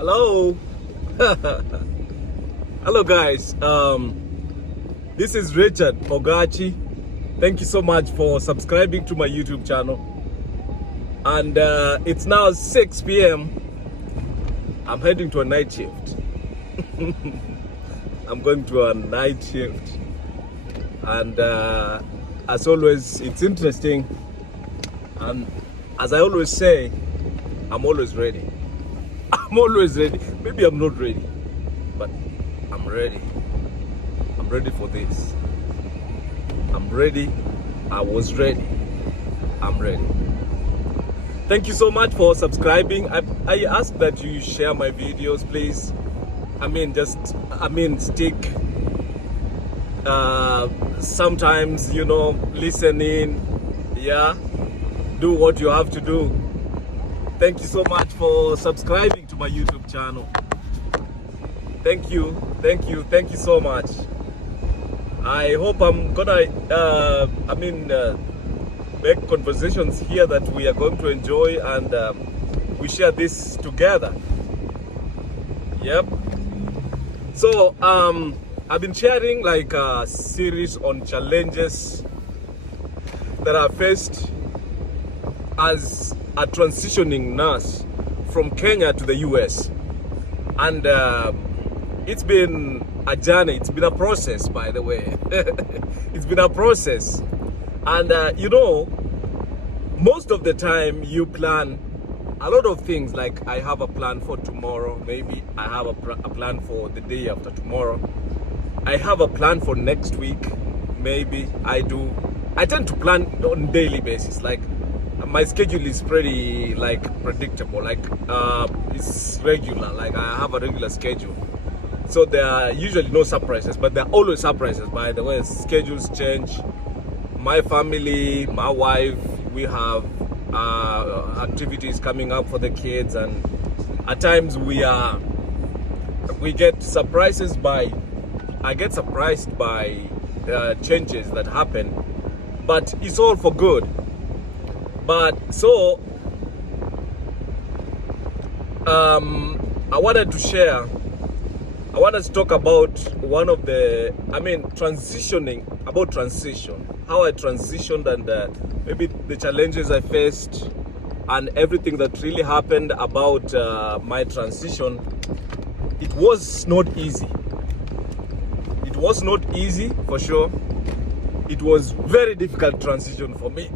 Hello. Hello guys. This is Richard Ogachi. Thank you so much for subscribing to my YouTube channel. And it's now 6 p.m. I'm heading to a night shift. I'm going to a night shift. And as always, it's interesting. And as I always say, I'm always ready. I'm always ready. Maybe I'm not ready, but I'm ready. I'm ready for this. I'm ready. I was ready. I'm ready. Thank you so much for subscribing. I ask that you share my videos, please. Stick. Sometimes, listening. Yeah. Do what you have to do. Thank you so much for subscribing to my YouTube channel. Thank you so much. I hope I'm gonna make conversations here that we are going to enjoy, and we share this together. Yep. So I've been sharing like a series on challenges that I faced as a transitioning nurse from Kenya to the US. And it's been a journey. It's been a process, by the way. It's been a process. And most of the time you plan a lot of things. Like, I have a plan for tomorrow. Maybe I have a plan for the day after tomorrow. I have a plan for next week. Maybe I do. I tend to plan on a daily basis. Like, my schedule is pretty predictable. It's regular. Like, I have a regular schedule. So there are usually no surprises, but there are always surprises, by the way. Schedules change. My family, my wife, we have activities coming up for the kids, and at times we get surprises I get surprised by changes that happen, but it's all for good. But so I wanted to talk about transition, how I transitioned, and maybe the challenges I faced, and everything that really happened about my transition. It was not easy. It was not easy, for sure. It was very difficult transition for me.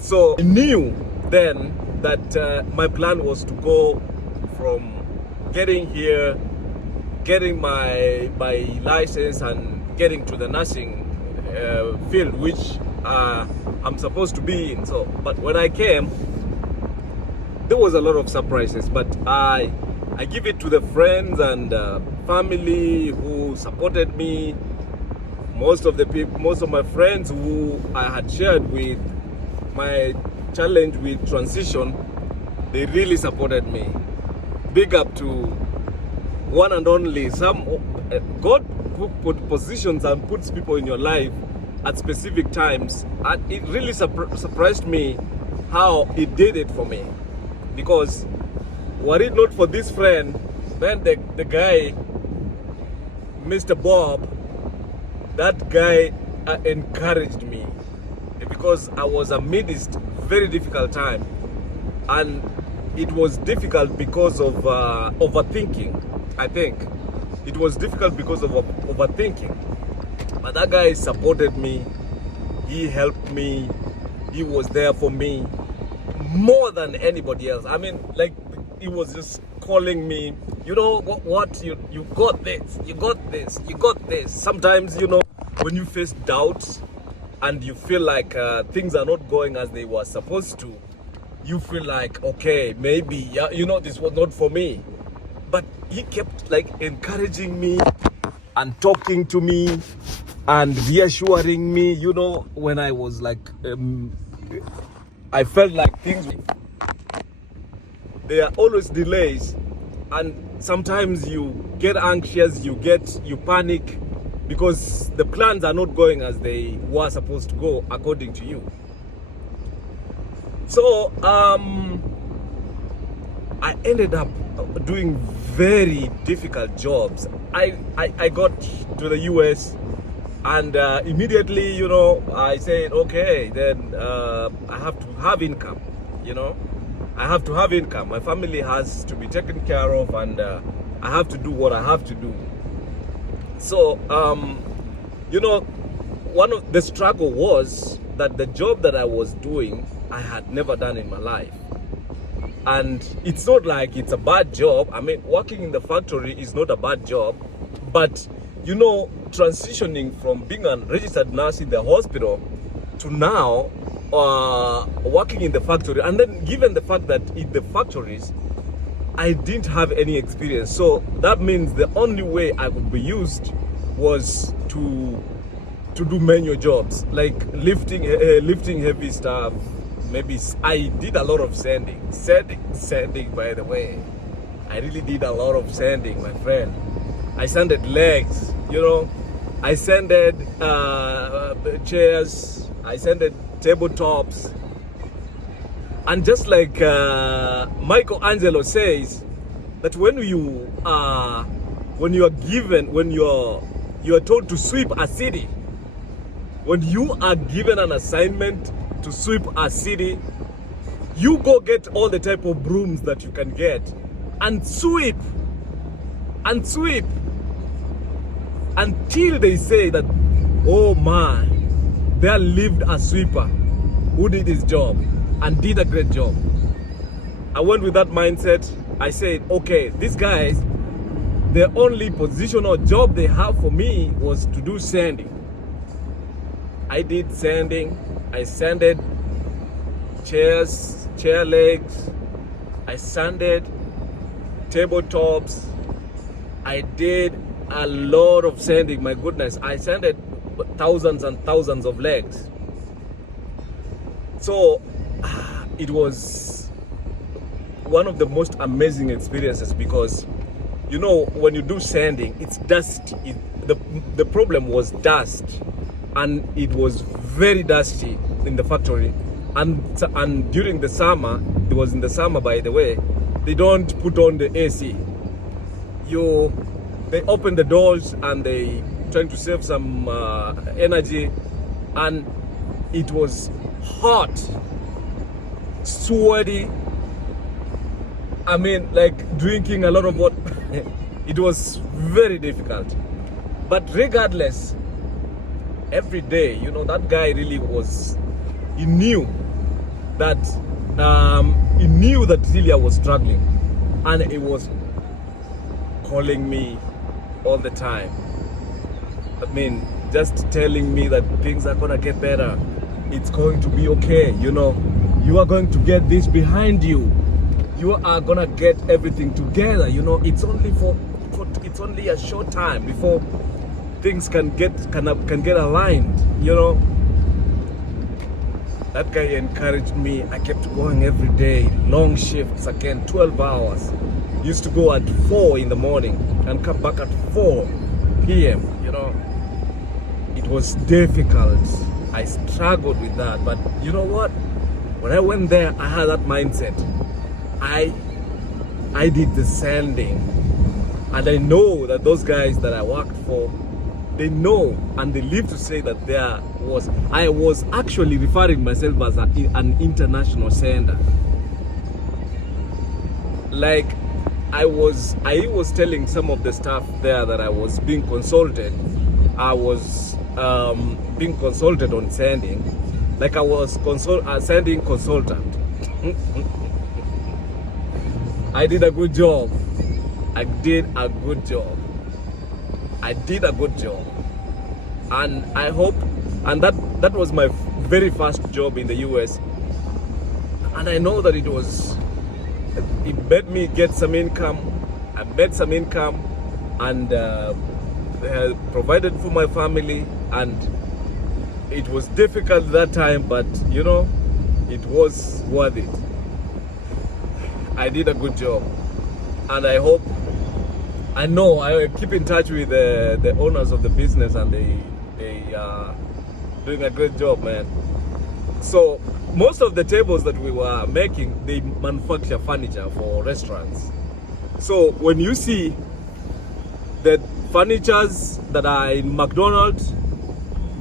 So I knew then that my plan was to go from getting here, getting my license, and getting to the nursing field, which I'm supposed to be in. But when I came, there was a lot of surprises. But I give it to the friends and family who supported me. Most of my friends who I had shared with my challenge with transition, they really supported me. Big up to one and only. God put positions and puts people in your life at specific times, and it really surprised me how he did it for me. Because were it not for this friend, then the guy, Mr. Bob, that guy encouraged me, because I was amidst very difficult time, and it was difficult because of overthinking. I think it was difficult because of overthinking, but that guy supported me. He helped me. He was there for me more than anybody else. He was just calling me, you got this, you got this. Sometimes, when you face doubts and you feel like things are not going as they were supposed to, you feel like, okay, maybe, this was not for me. But he kept encouraging me and talking to me and reassuring me, when I was I felt like things, there are always delays, and sometimes you get anxious, you panic, because the plans are not going as they were supposed to go according to you. So I ended up doing very difficult jobs. I got to the US, and immediately, you know, I said, okay, then I have to have income, you know. I have to have income. My family has to be taken care of, and I have to do what I have to do. So, you know, one of the struggle was that the job that I was doing, I had never done in my life. And it's not like it's a bad job. I mean, working in the factory is not a bad job, but you know, transitioning from being a registered nurse in the hospital to now working in the factory, and then given the fact that in the factories I didn't have any experience, so that means the only way I could be used was to do manual jobs like lifting heavy stuff. Maybe I did a lot of sanding, by the way. I really did a lot of sanding, my friend. I sanded legs, you know. I sanded chairs. I sanded tabletops. And just like Michelangelo says, that when you are told to sweep a city, when you are given an assignment to sweep a city, you go get all the type of brooms that you can get and sweep until they say that, oh man, there lived a sweeper who did his job and did a great job. I went with that mindset. I said, okay, these guys, the only position or job they have for me was to do sanding. I did sanding. I sanded chairs, chair legs. I sanded tabletops. I did a lot of sanding. My goodness, I sanded thousands and thousands of legs. So it was one of the most amazing experiences, because you know, when you do sanding, it's dust. The problem was dust, and it was very dusty in the factory. And during the summer, it was in the summer, by the way, they don't put on the AC. They open the doors and they trying to save some energy, and it was hot, sweaty. I mean, like drinking a lot of water. It was very difficult. But regardless, every day, you know, that guy really he knew that really I was struggling, and he was calling me all the time. I mean, just telling me that things are gonna get better. It's going to be okay, you know. You are going to get this behind you. You are gonna get everything together, you know. It's only it's only a short time before things can get aligned, you know. That guy encouraged me. I kept going every day, long shifts, again 12 hours. Used to go at 4 in the morning and come back at 4 p.m. You know, it was difficult. I struggled with that, but you know what? When I went there, I had that mindset. I did the sanding, and I know that those guys that I worked for, they know and they live to say that I was actually referring myself as an international sander. Like I was telling some of the staff there that I was being consulted. I was being consulted on sanding, like I was a sanding consultant. I did a good job. I did a good job. And I hope, and that was my very first job in the US. And I know that it made me get some income. I made some income, and provided for my family. And it was difficult that time, but you know, it was worth it. I did a good job, and I know I keep in touch with the owners of the business, and they are doing a great job, man. So most of the tables that we were making, they manufacture furniture for restaurants. So when you see the furnitures that are in McDonald's,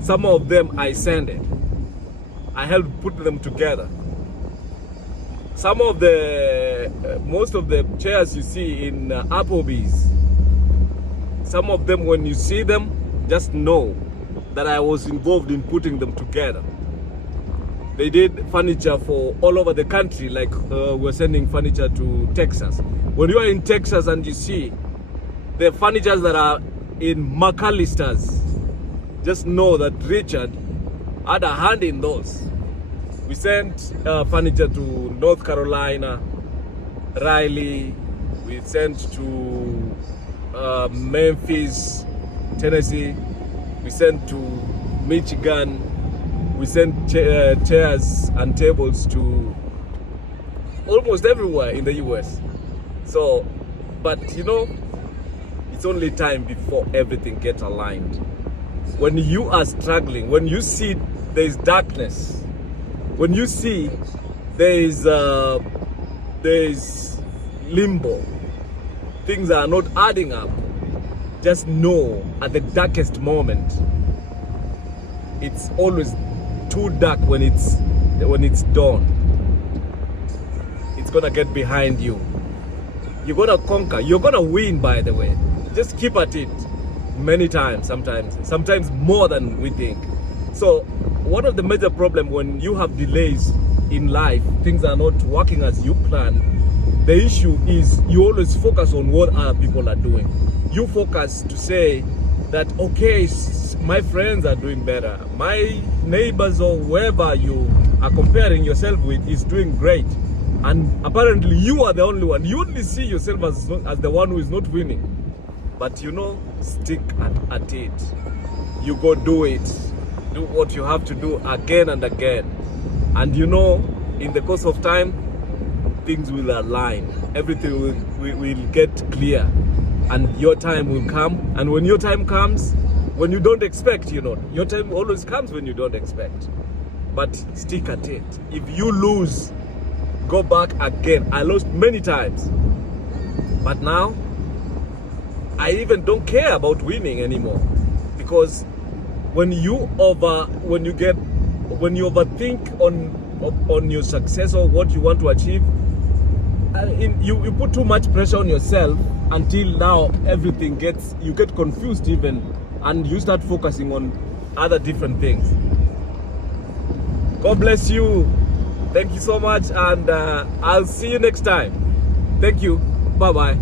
some of them I send it. I helped put them together. Some of the, most of the chairs you see in Applebee's, some of them when you see them, just know that I was involved in putting them together. They did furniture for all over the country, like we're sending furniture to Texas. When you are in Texas and you see the furnitures that are in McAllister's, just know that Richard had a hand in those. We sent furniture to North Carolina, Raleigh. We sent to Memphis, Tennessee. We sent to Michigan. We sent chairs and tables to almost everywhere in the US. So, but you know, it's only time before everything gets aligned. When you are struggling, when you see there is darkness, when you see there is limbo, things are not adding up, just know at the darkest moment, it's always too dark when it's dawn. It's gonna get behind you. You're gonna conquer. You're gonna win, by the way. Just keep at it. Many times, sometimes more than we think. So one of the major problems when you have delays in life, things are not working as you plan, the issue is you always focus on what other people are doing. You focus to say that, okay, my friends are doing better, my neighbors or whoever you are comparing yourself with is doing great, and apparently you are the only one. You only see yourself as the one who is not winning. But you know, stick at it. You go do it. Do what you have to do again and again. And you know, in the course of time, things will align. Everything will get clear. And your time will come. And when your time comes, when you don't expect, you know, your time always comes when you don't expect. But stick at it. If you lose, go back again. I lost many times. But now, I even don't care about winning anymore, because when you overthink on your success or what you want to achieve, you put too much pressure on yourself until now you get confused even, and you start focusing on other different things. God bless you. Thank you so much, and I'll see you next time. Thank you. Bye bye.